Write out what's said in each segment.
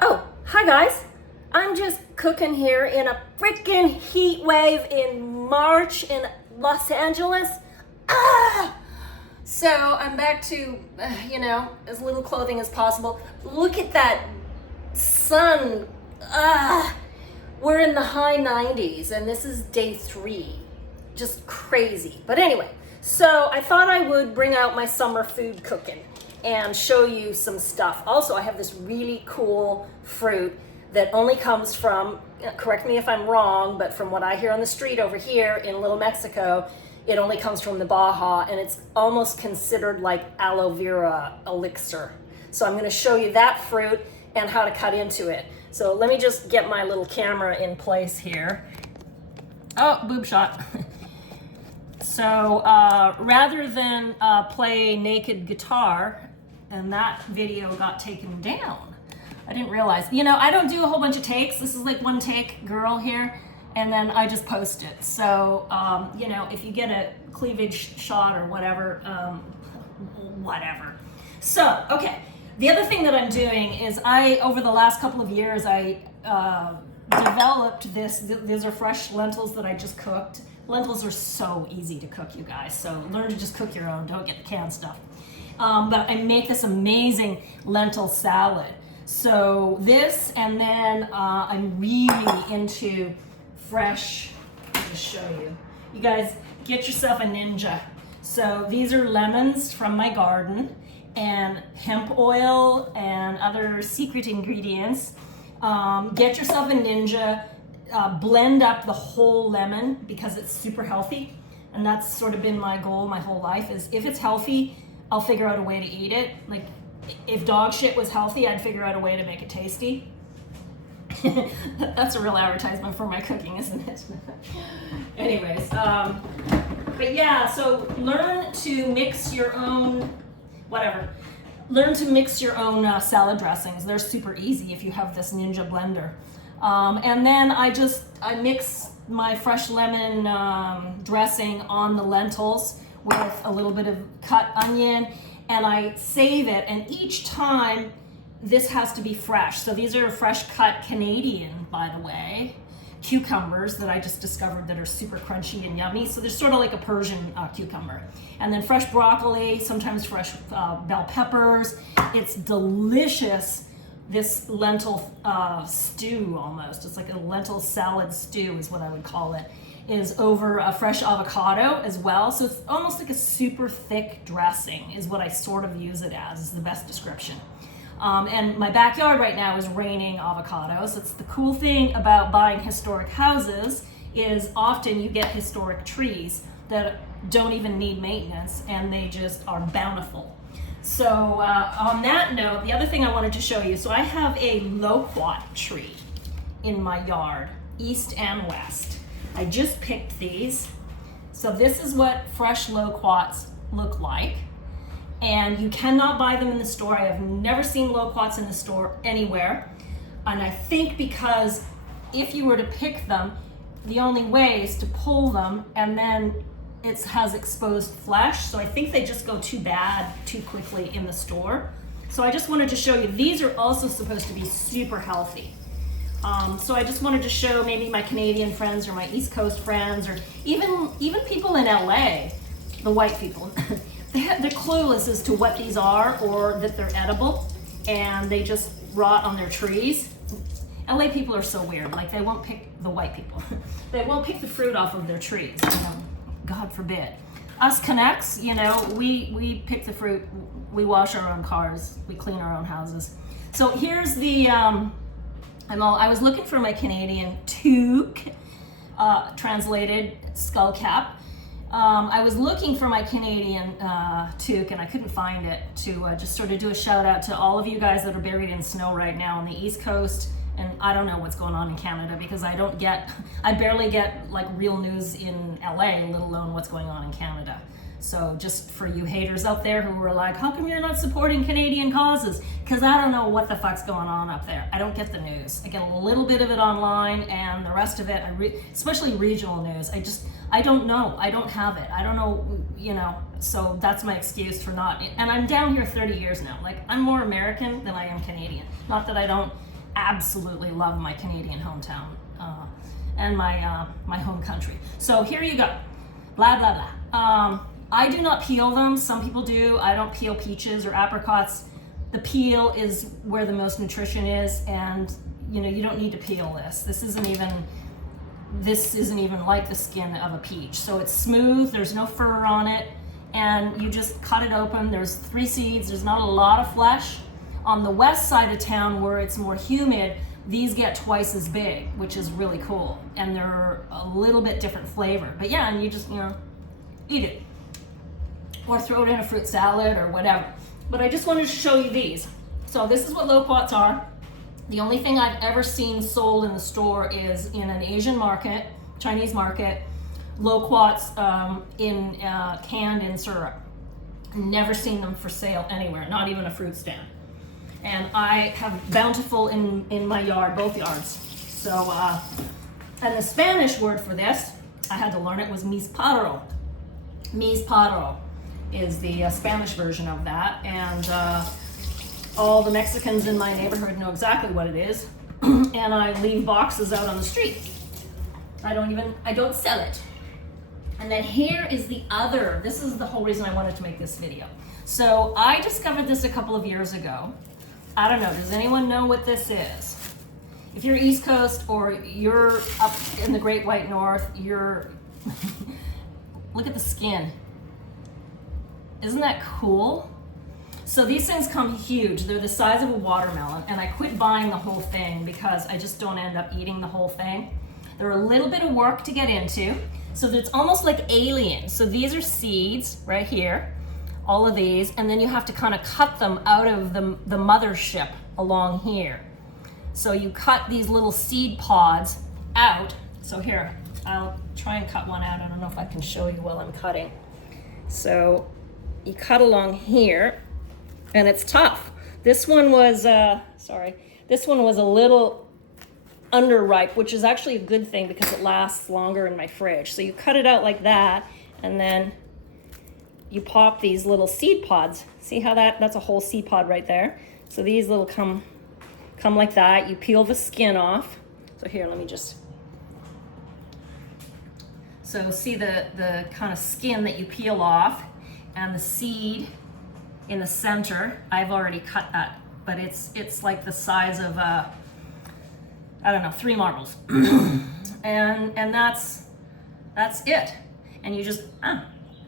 Oh, hi guys. I'm just cooking here in a freaking heat wave in March in Los Angeles. Ah! So I'm back to, as little clothing as possible. Look at that sun. Ah! We're in the high 90s and this is day 3. Just crazy. But anyway, so I thought I would bring out my summer food cooking and show you some stuff. Also, I have this really cool fruit that only comes from, correct me if I'm wrong, but from what I hear on the street over here in Little Mexico, it only comes from the Baja, and it's almost considered like aloe vera elixir. So I'm gonna show you that fruit and how to cut into it. So let me just get my little camera in place here. Oh, boob shot. So rather than play naked guitar, and that video got taken down. I didn't realize. I don't do a whole bunch of takes. This is like one take, girl here, and then I just post it. So, if you get a cleavage shot or whatever, whatever. So, okay. The other thing that I'm doing is over the last couple of years, I developed this. These are fresh lentils that I just cooked. Lentils are so easy to cook, you guys. So learn to just cook your own. Don't get the canned stuff. But I make this amazing lentil salad. So this, and then I'm really into fresh. Let me just show you. You guys, get yourself a ninja. So these are lemons from my garden, and hemp oil and other secret ingredients. Get yourself a ninja. Blend up the whole lemon because it's super healthy, and that's sort of been my goal my whole life, is if it's healthy, I'll figure out a way to eat it. Like if dog shit was healthy, I'd figure out a way to make it tasty. That's a real advertisement for my cooking, isn't it? Anyways, but yeah, so learn to mix your own learn to mix your own salad dressings. They're super easy if you have this Ninja blender. And then I mix my fresh lemon dressing on the lentils with a little bit of cut onion, and I save it. And each time, this has to be fresh. So these are fresh cut Canadian, by the way, cucumbers that I just discovered that are super crunchy and yummy. So they're sort of like a Persian cucumber. And then fresh broccoli, sometimes fresh bell peppers. It's delicious. This lentil stew almost, it's like a lentil salad stew is what I would call it, is over a fresh avocado as well. So it's almost like a super thick dressing is what I sort of use it as, is the best description. And my backyard right now is raining avocados. It's the cool thing about buying historic houses is often you get historic trees that don't even need maintenance, and they just are bountiful. So on that note, the other thing I wanted to show you, so I have a loquat tree in my yard, east and west. I just picked these. So this is what fresh loquats look like. And you cannot buy them in the store. I have never seen loquats in the store anywhere. And I think because if you were to pick them, the only way is to pull them, and then it has exposed flesh, so I think they just go too bad too quickly in the store. So I just wanted to show you, these are also supposed to be super healthy. So I just wanted to show maybe my Canadian friends or my East Coast friends, or even people in LA, the white people, they're clueless as to what these are or that they're edible, and they just rot on their trees. LA people are so weird, like they won't pick, the white people, they won't pick the fruit off of their trees. God forbid. Us Canucks, we pick the fruit, we wash our own cars, we clean our own houses. So here's the, I was looking for my Canadian toque, translated skull cap. I was looking for my Canadian toque and I couldn't find it, to just sort of do a shout out to all of you guys that are buried in snow right now on the East Coast. And I don't know what's going on in Canada because I barely get like real news in LA, let alone what's going on in Canada. So just for you haters out there who were like, how come you're not supporting Canadian causes? Because I don't know what the fuck's going on up there. I don't get the news. I get a little bit of it online, and the rest of it, especially regional news, I don't know. I don't have it. I don't know, so that's my excuse for not. And I'm down here 30 years now. Like, I'm more American than I am Canadian. Not that I don't absolutely love my Canadian hometown and my home country. So here you go, blah, blah, blah. I do not peel them. Some people do. I don't peel peaches or apricots. The peel is where the most nutrition is, and you know, you don't need to peel this. This isn't even like the skin of a peach. So it's smooth, there's no fur on it, and you just cut it open. There's 3 seeds, there's not a lot of flesh. On the west side of town where it's more humid, these get twice as big, which is really cool. And they're a little bit different flavor. But yeah, and you just, you know, eat it. Or throw it in a fruit salad or whatever. But I just wanted to show you these. So this is what loquats are. The only thing I've ever seen sold in the store is in an Asian market, Chinese market, loquats canned in syrup. Never seen them for sale anywhere, not even a fruit stand. And I have bountiful in my yard, both yards. So, and the Spanish word for this, I had to learn it, was misparo. Misparo is the Spanish version of that. And all the Mexicans in my neighborhood know exactly what it is. And I leave boxes out on the street. I don't sell it. And then here is the other, this is the whole reason I wanted to make this video. So I discovered this a couple of years ago. I don't know, does anyone know what this is? If you're East Coast or you're up in the Great White North, you're, look at the skin. Isn't that cool? So these things come huge. They're the size of a watermelon, and I quit buying the whole thing because I just don't end up eating the whole thing. They're a little bit of work to get into. So it's almost like alien. So these are seeds right here, all of these, and then you have to kind of cut them out of the mothership along here. So you cut these little seed pods out. So here, I'll try and cut one out. I don't know if I can show you while I'm cutting. So you cut along here, and it's tough. This one was, this one was a little underripe, which is actually a good thing because it lasts longer in my fridge. So you cut it out like that, and then you pop these little seed pods. See how that's a whole seed pod right there. So these little come like that. You peel the skin off. So here, let me just, so see the kind of skin that you peel off, and the seed in the center. I've already cut that, but it's like the size of I don't know, 3 marbles. and that's it. And you just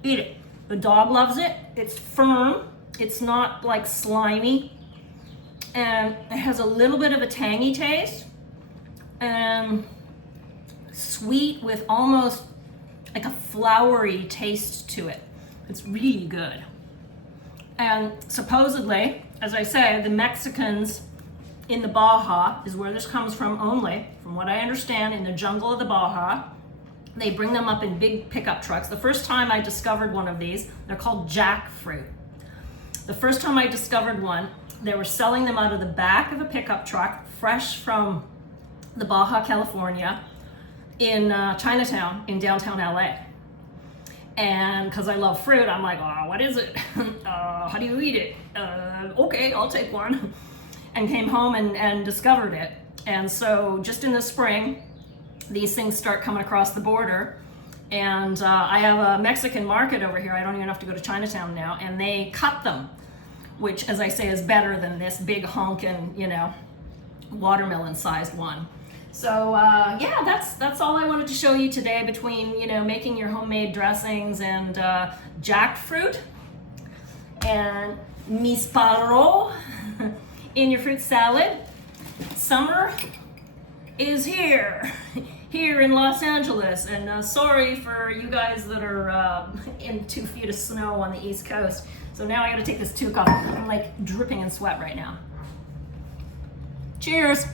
eat it. The dog loves it. It's firm. It's not like slimy. And it has a little bit of a tangy taste. And sweet with almost like a floury taste to it. It's really good. And supposedly, as I say, the Mexicans in the Baja is where this comes from only, from what I understand, in the jungle of the Baja. They bring them up in big pickup trucks. The first time I discovered one of these, they're called jackfruit. The first time I discovered one, they were selling them out of the back of a pickup truck, fresh from the Baja, California, in Chinatown, in downtown LA. And because I love fruit, I'm like, oh, what is it? How do you eat it? Okay, I'll take one. And came home and discovered it. And so just in the spring, these things start coming across the border. And I have a Mexican market over here. I don't even have to go to Chinatown now. And they cut them, which, as I say, is better than this big honkin', you know, watermelon-sized one. So yeah, that's all I wanted to show you today, between, you know, making your homemade dressings and jackfruit and misparo in your fruit salad. Summer is here in Los Angeles, and sorry for you guys that are in 2 feet of snow on the East Coast. So now I gotta take this toque off. I'm like dripping in sweat right now. Cheers.